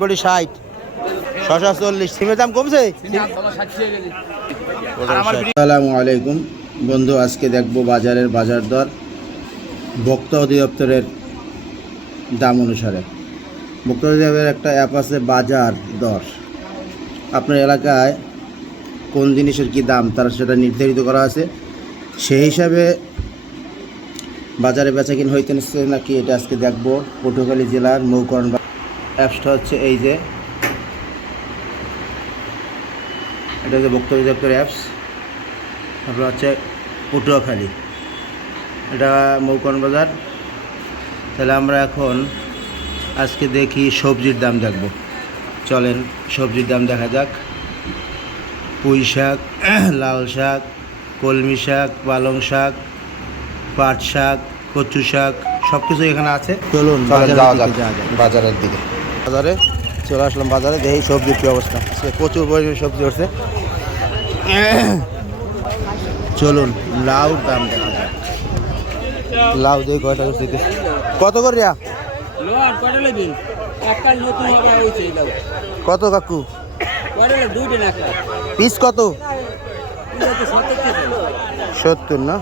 বড়ি ষাট। ছশো চল্লিশ। সিমের দাম কমছে? আসসালামু আলাইকুম। বন্ধু, আজকে দেখব বাজারের বাজার দর ভোক্তা অধিদপ্তরের দাম অনুসারে। ভক্ত অধিদপ্তরের একটা অ্যাপ আছে বাজার দর। আপনার এলাকায় কোন জিনিসের কি দাম, তারা সেটা নির্ধারিত করা আছে। সেই হিসাবে বাজারে বেচা কিন হইতেছে নাকি এটা আজকে দেখব। পটুয়াখালী জেলার মৌকরণ অ্যাপসটা হচ্ছে এই যে। এটা হচ্ছে বক্তব্য অধিদপ্তর অ্যাপস। তারপর হচ্ছে পটুয়াখালী। এটা মৌকরণ বাজার। তাহলে আমরা এখন আজকে দেখি সবজির দাম দেখব। চলেন সবজির দাম দেখা যাক। পুঁই শাক লাল শাক কলমি শাক পালং শাক পাট শাক কচু শাক সব কিছু এখানে আছে। চলুন বাজারের দিকে যাওয়া যাক। বাজারের দিকে। বাজারে চলে আসলাম বাজারে দেখি সবজির কি অবস্থা। আজকে প্রচুর পরিমাণে সবজি উঠছে চলুন লাউ দাম দেখা লাউ দেখি কয়টা করছে কত করে কত কাকু? পিস কত? সত্তর না?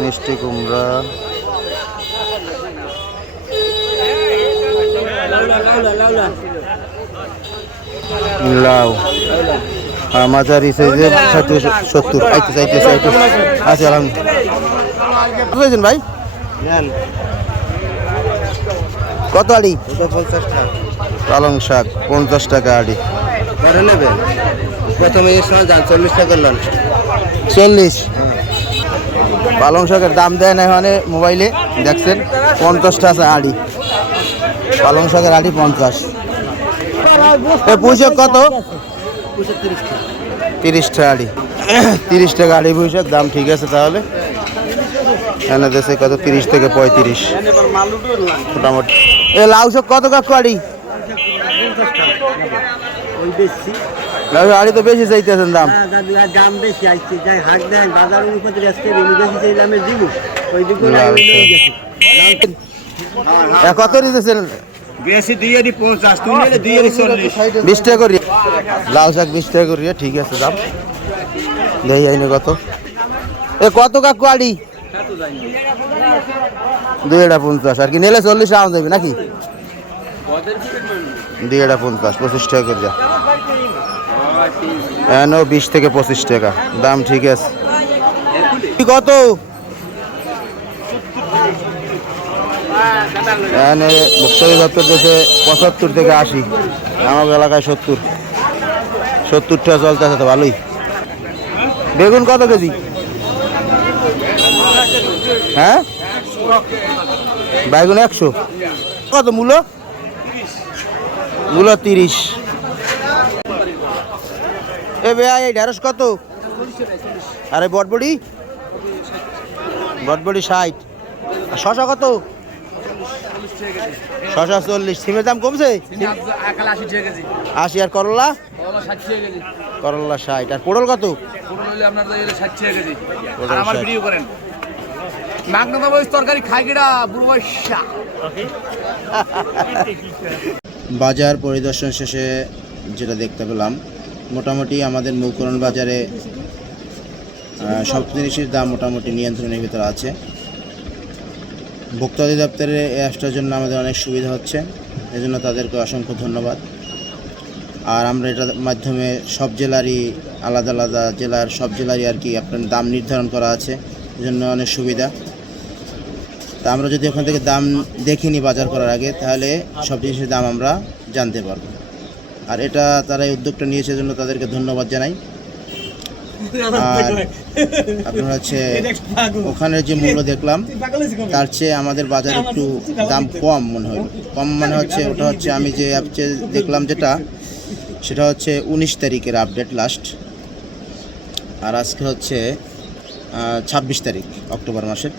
মিষ্টি কুমড়া। লাউ। আর মাঝারি সাইজের ষাট সত্তর আইতে চাইতে চাইতে। আচ্ছা আলহামদুলিল্লাহ ভাই। কত আড়ি? পঞ্চাশ টাকা। পালং শাক পঞ্চাশ টাকা আড়ি। করে নেবেন। প্রথমে সময় যান চল্লিশ টাকা লন। চল্লিশ? পালং শাকের দাম দেয় না এখানে মোবাইলে দেখছেন? পঞ্চাশ টাকা আড়ি। পালং শাকের আড়ি পঞ্চাশ। এ পুঁইশাক কত? তিরিশ টাকা আড়ি তিরিশ টাকা আড়ি পুঁইশাক দাম ঠিক আছে তাহলে। এখানে দেশে কত? তিরিশ থেকে পঁয়ত্রিশ। মোটামুটি। এ লাউ শাক কত কাকু আড়ি আড়ি তো বেশি চাইতেছেন দাম। দাম বেশি আসছে যাই হাট দেন বাজার অনুপাতে আজকে বেশি বেশি চাইলে আমি দিব। ওই দিক কত দিতেছেন বেশি টাকা করি। শাক বিশ টাকা করি ঠিক আছে দাম দেখি আইনে কত। এ কত কাকু আড়ি দুই এটা পঞ্চাশ। আর কি নিলে চল্লিশ আম দেবে নাকি? পঞ্চাশ পঁচিশ টাকা করে যা। এনো বিশ থেকে পঁচিশ টাকা। দাম ঠিক আছে। কত? এখানে দপ্তর দেশে পঁচাত্তর থেকে আশি। আমার এলাকায় সত্তর। সত্তরটা টাকা চলতে আছে তো ভালোই। বেগুন কত কেজি? হ্যাঁ? বেগুন একশো। কত মূল্য মূল্য তিরিশ। এ বেয়া এই ঢেঁড়স কত? আরে বটবড়ি? বটবড়ি ষাট। শশা কত? শশা চল্লিশ। সিমের দাম কমছে? আশি আর করলা? করলা ষাট আর পোড়ল কত? বাজার পরিদর্শন শেষে যেটা দেখতে পেলাম মোটামুটি আমাদের মৌকরণ বাজারে সব জিনিসের দাম মোটামুটি নিয়ন্ত্রণের ভিতরে আছে। ভোক্তা অধিদপ্তরের এই অ্যাপসটার জন্য আমাদের অনেক সুবিধা হচ্ছে। এজন্য তাদেরকে অসংখ্য ধন্যবাদ। আর আমরা এটার মাধ্যমে সব জেলারই আলাদা আলাদা জেলার সব জেলারই আর কি আপনার দাম নির্ধারণ করা আছে। এজন্য অনেক সুবিধা। তা আমরা যদি ওখান থেকে দাম দেখিনি বাজার করার আগে, তাহলে সব জিনিসের দাম আমরা জানতে পারব। আর এটা তারা এই উদ্যোগটা নিয়েছে জন্য তাদেরকে ধন্যবাদ জানাই। আর আপনার হচ্ছে ওখানে যে মূল্য দেখলাম তার চেয়ে আমাদের বাজারে একটু দাম কম মনে হলো কম মানে হচ্ছে ওটা হচ্ছে আমি যে অ্যাপচে দেখলাম যেটা সেটা হচ্ছে উনিশ তারিখের আপডেট লাস্ট আর আজকে হচ্ছে ছাব্বিশ তারিখ অক্টোবর মাসের।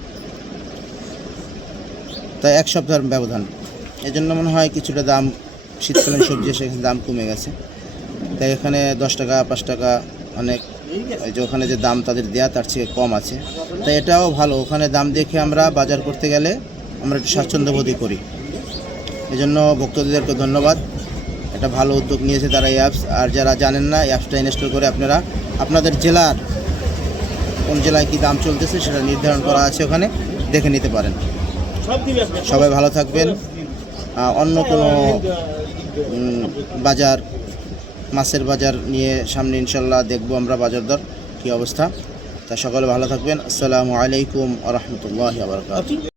তাই এক সপ্তাহের ব্যবধান। এই জন্য মনে হয় কিছুটা দাম শীতকালীন সবজি এসে এখানে দাম কমে গেছে। তাই এখানে দশ টাকা পাঁচ টাকা অনেক এই যে ওখানে যে দাম তাদের দেয়া, তার থেকে কম আছে। তাই এটাও ভালো। ওখানে দাম দেখে আমরা বাজার করতে গেলে আমরা একটু স্বাচ্ছন্দ্য বোধই করি। এজন্য ভক্তদেরকে ধন্যবাদ। এটা ভালো উদ্যোগ নিয়েছে তারা এই অ্যাপস আর যারা জানেন না অ্যাপসটা ইনস্টল করে আপনারা আপনাদের জেলার কোন জেলায় কী দাম চলতেছে সেটা নির্ধারণ করা আছে ওখানে। দেখে নিতে পারেন। সবাই ভালো থাকবেন। অন্য কোনো বাজার মাছের বাজার নিয়ে সামনে ইনশাল্লাহ দেখব আমরা বাজার দর কী অবস্থা। তা সকলে ভালো থাকবেন। আসসালামু আলাইকুম আ রহমতুল্লাহ আবরকাত